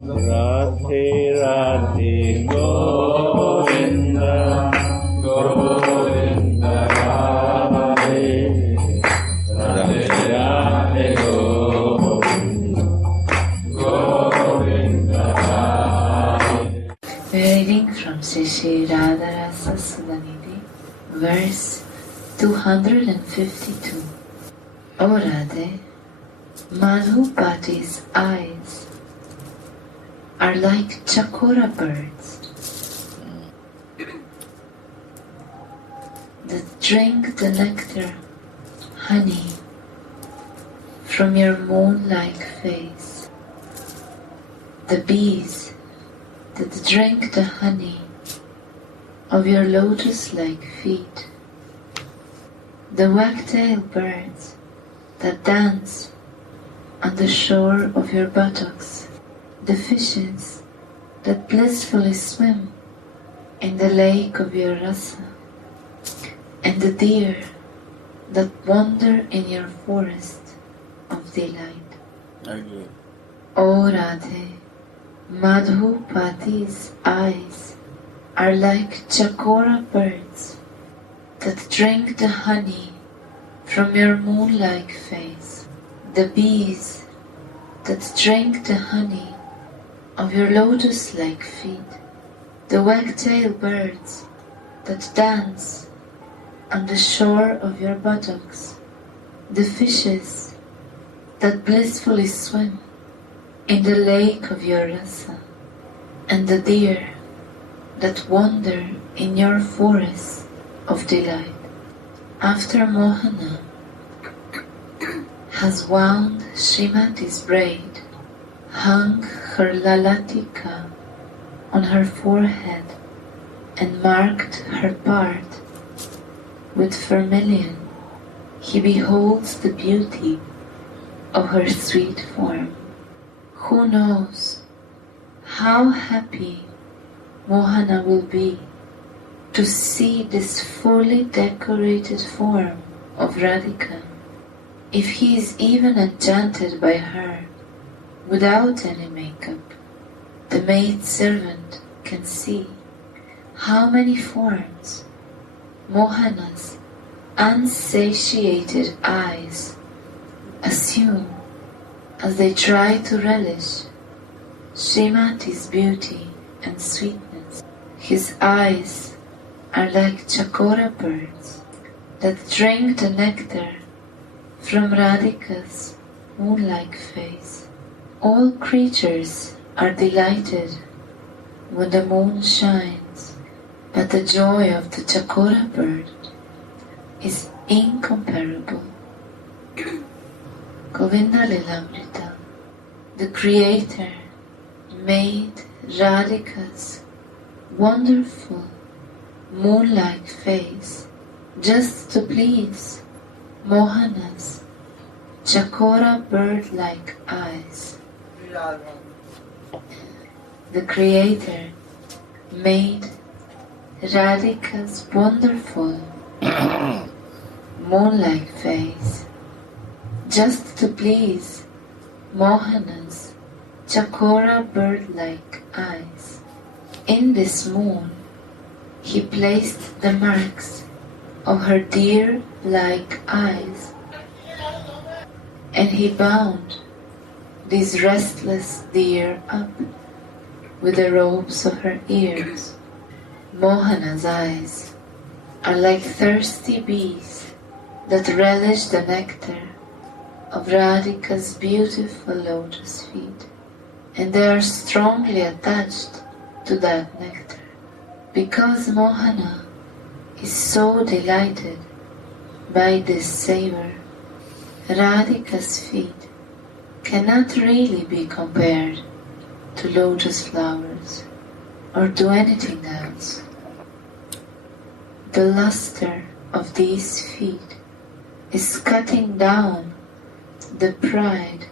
Radhe Radhe Govinda Govinda Radhe Radhe Radhe Govinda Govinda Radhe. We are reading from Sri Radha Rasa Sudhanidhi, verse 252. O Radhe, Madhupati's eyes are like chakora birds that drink the nectar, honey, from your moon-like face. The bees that drink the honey of your lotus-like feet. The wagtail birds that dance on the shore of your buttocks. The fishes that blissfully swim in the lake of your rasa, and the deer that wander in your forest of delight. O Radhe, Madhupati's eyes are like chakora birds that drink the honey from your moon-like face. The bees that drink the honey of your lotus-like feet, the wagtail birds that dance on the shore of your buttocks, the fishes that blissfully swim in the lake of your rasa, and the deer that wander in your forest of delight. After Mohana has wound Srimati's braid, hung her lalatika on her forehead, and marked her part with vermilion, he beholds the beauty of her sweet form. Who knows how happy Mohana will be to see this fully decorated form of Radhika, if he is even enchanted by her without any makeup. The maid servant can see how many forms Mohana's unsatiated eyes assume as they try to relish Srimati's beauty and sweetness. His eyes are like chakora birds that drink the nectar from Radhika's moon-like face. All creatures are delighted when the moon shines, but the joy of the chakora bird is incomparable. Govinda Lilamrita, the Creator, made Radhika's wonderful moon-like face just to please Mohana's chakora bird-like eyes. The Creator made Radhika's wonderful moon-like face just to please Mohana's chakora bird-like eyes. In this moon, he placed the marks of her deer-like eyes, and he bound these restless deer up with the robes of her ears. Mohana's eyes are like thirsty bees that relish the nectar of Radhika's beautiful lotus feet, and they are strongly attached to that nectar. Because Mohana is so delighted by this savor, Radhika's feet cannot really be compared to lotus flowers or to anything else. The luster of these feet is cutting down the pride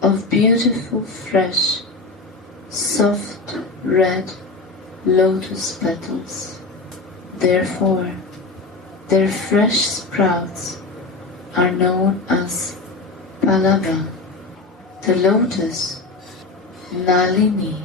of beautiful, fresh, soft, red lotus petals. Therefore, their fresh sprouts are known as Pallava. The lotus Nalini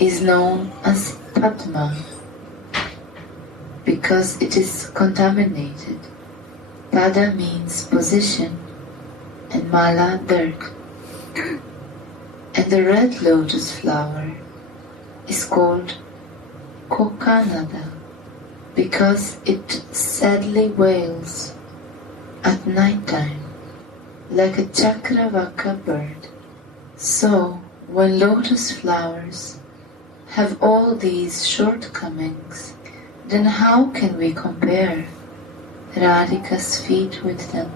is known as Padma because it is contaminated. Pada means position and Mala dirt. And the red lotus flower is called Kokanada because it sadly wails at night time like a Chakravaka bird. So, when lotus flowers have all these shortcomings, then how can we compare Radhika's feet with them?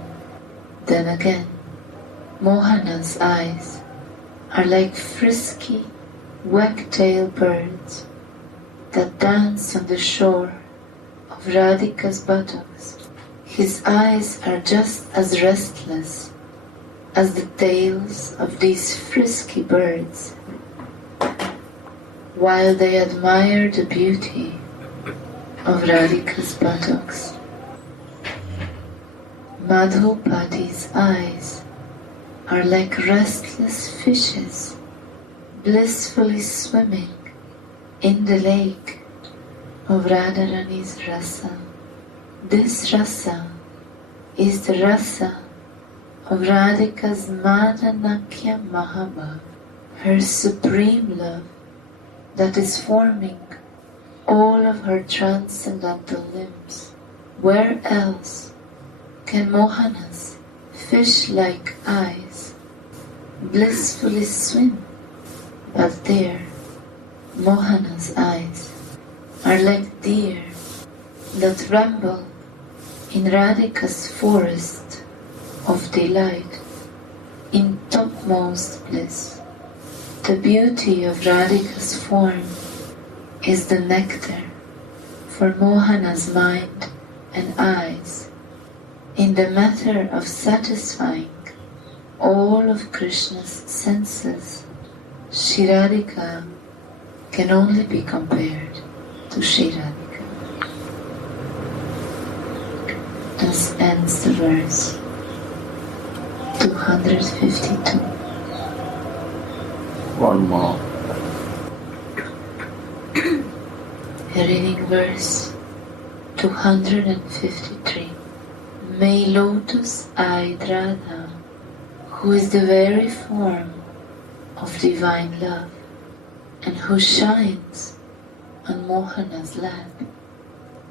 Then again, Mohana's eyes are like frisky, wag-tailed birds that dance on the shore of Radhika's buttocks. His eyes are just as restless as the tails of these frisky birds, while they admire the beauty of Radhika's buttocks. Madhupati's eyes are like restless fishes blissfully swimming in the lake of Radharani's rasa. This rasa is the rasa of Radhika's Madanakya Mahabha, her supreme love that is forming all of her transcendental limbs. Where else can Mohana's fish-like eyes blissfully swim? But there, Mohana's eyes are like deer that ramble in Radhika's forest of delight in topmost bliss. The beauty of Radhika's form is the nectar for Mohana's mind and eyes in the matter of satisfying all of Krishna's senses. Shri Radhika can only be compared to Shri Radhika. Thus ends the verse 252. One more. Reading verse 253. May lotus-eyed Radha, who is the very form of divine love and who shines on Mohana's lap,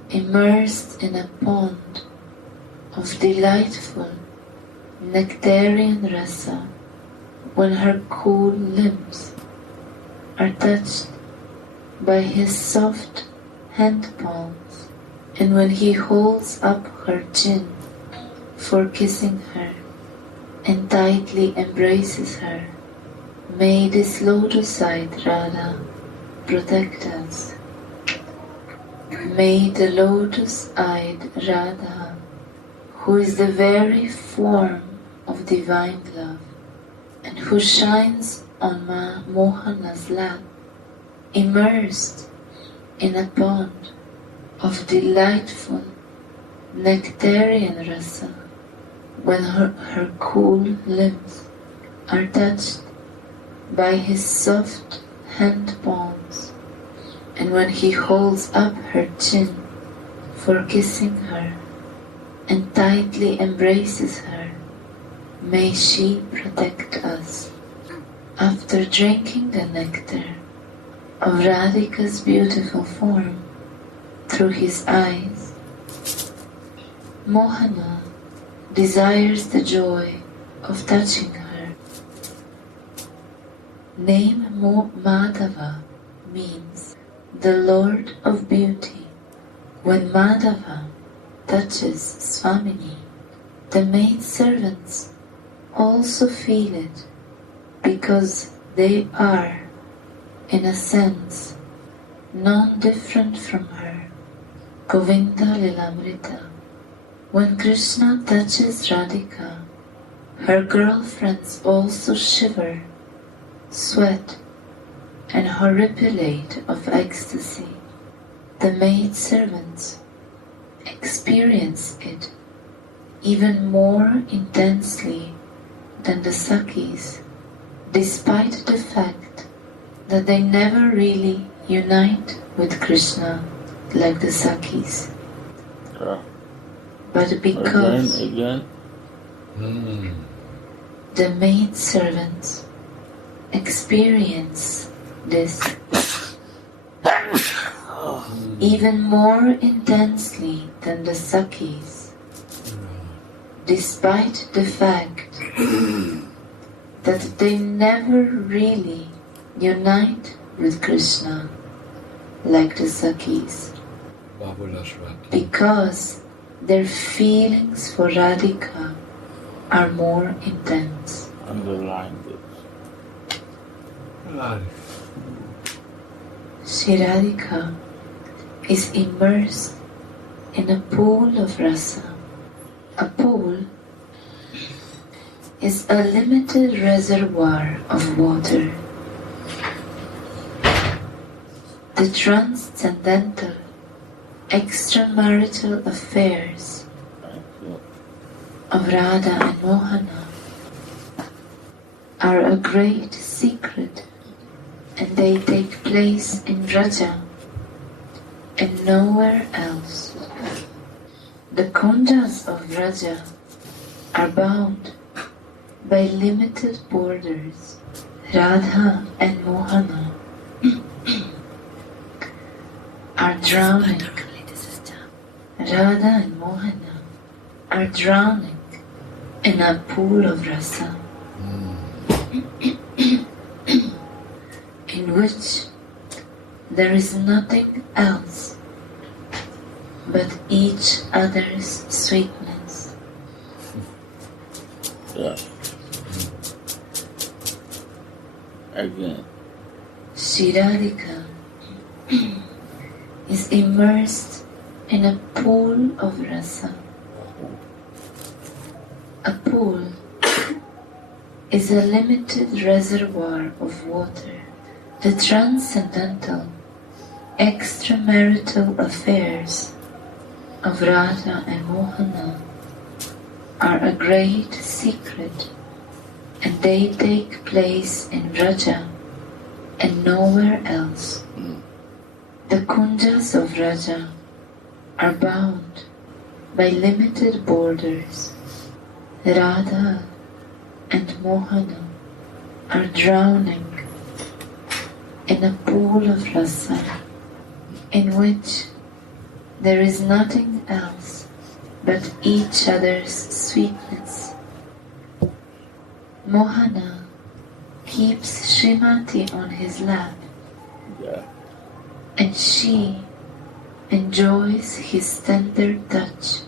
immersed in a pond of delightful nectarian rasa, when her cool limbs are touched by his soft hand palms, and when he holds up her chin for kissing her and tightly embraces her, may this lotus-eyed Radha protect us. May the lotus-eyed Radha, who is the very form of divine love and who shines on Mohana's lap, immersed in a pond of delightful nectarian rasa, when her cool limbs are touched by his soft hand palms, and when he holds up her chin for kissing her and tightly embraces her, may she protect us. After drinking the nectar of Radhika's beautiful form through his eyes, Mohana desires the joy of touching her. Name Madhava means the Lord of Beauty. When Madhava touches Swamini, the maidservants also feel it because they are, in a sense, non-different from her. Govinda Lilamrita. When Krishna touches Radhika, her girlfriends also shiver, sweat, and horripilate of ecstasy. The maidservants experience it even more intensely than the Sakhis, despite the fact that they never really unite with Krishna like the Sakis. But because Again. the maidservants experience this even more intensely than the Sakis, despite the fact that they never really unite with Krishna like the Sakis, because their feelings for Radhika are more intense. Underline this. Shri Radhika is immersed in a pool of rasa. A pool is a limited reservoir of water. The transcendental extramarital affairs of Radha and Mohana are a great secret, and they take place in Vraja and nowhere else. The kunjas of Vraja are bound by limited borders. Radha and Mohana are drowning. Radha and Mohana are drowning in a pool of rasa, in which there is nothing else but each other's sweetness. Yeah. Again. Shri Radhika is immersed in a pool of rasa. A pool is a limited reservoir of water. The transcendental extramarital affairs of Radha and Mohana are a great secret, and they take place in Vraja and nowhere else. The kunjas of Vraja are bound by limited borders. Radha and Mohana are drowning in a pool of rasa, in which there is nothing else but each other's sweetness. Mohana keeps Srimati on his lap, and she enjoys his tender touch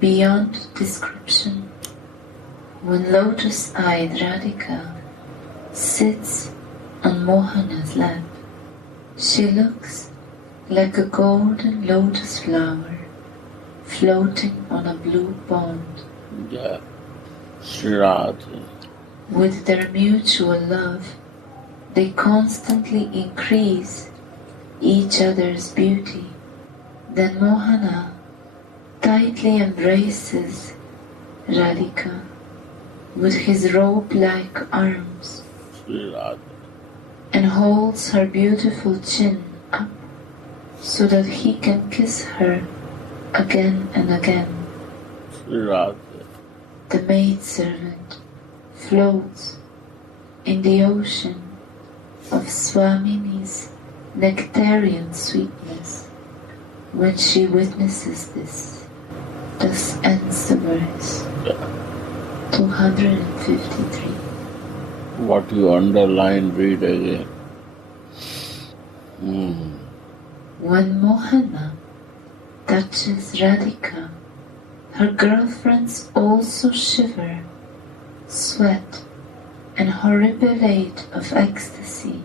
beyond description. When lotus-eyed Radhika sits on Mohana's lap, she looks like a golden lotus flower floating on a blue pond. Yeah. Shirati. With their mutual love, they constantly increase each other's beauty. Then Mohana tightly embraces Radhika with his rope-like arms Shirati. and holds her beautiful chin up so that he can kiss her again and again. Shirati. The maidservant floats in the ocean of Swamini's nectarian sweetness when she witnesses this. Thus ends the verse. 253. What you underline, read again. When Mohana touches Radhika, her girlfriends also shiver, sweat, and horripilate of ecstasy.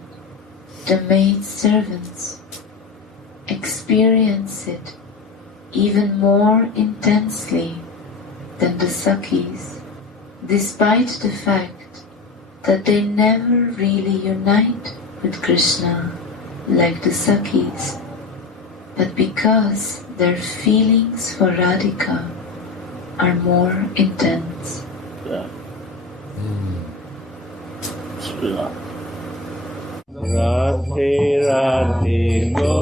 The maidservants experience it even more intensely than the Sakis, despite the fact that they never really unite with Krishna like the Sakis, but because their feelings for Radhika are more intense. Yeah. Radhe Radhe Go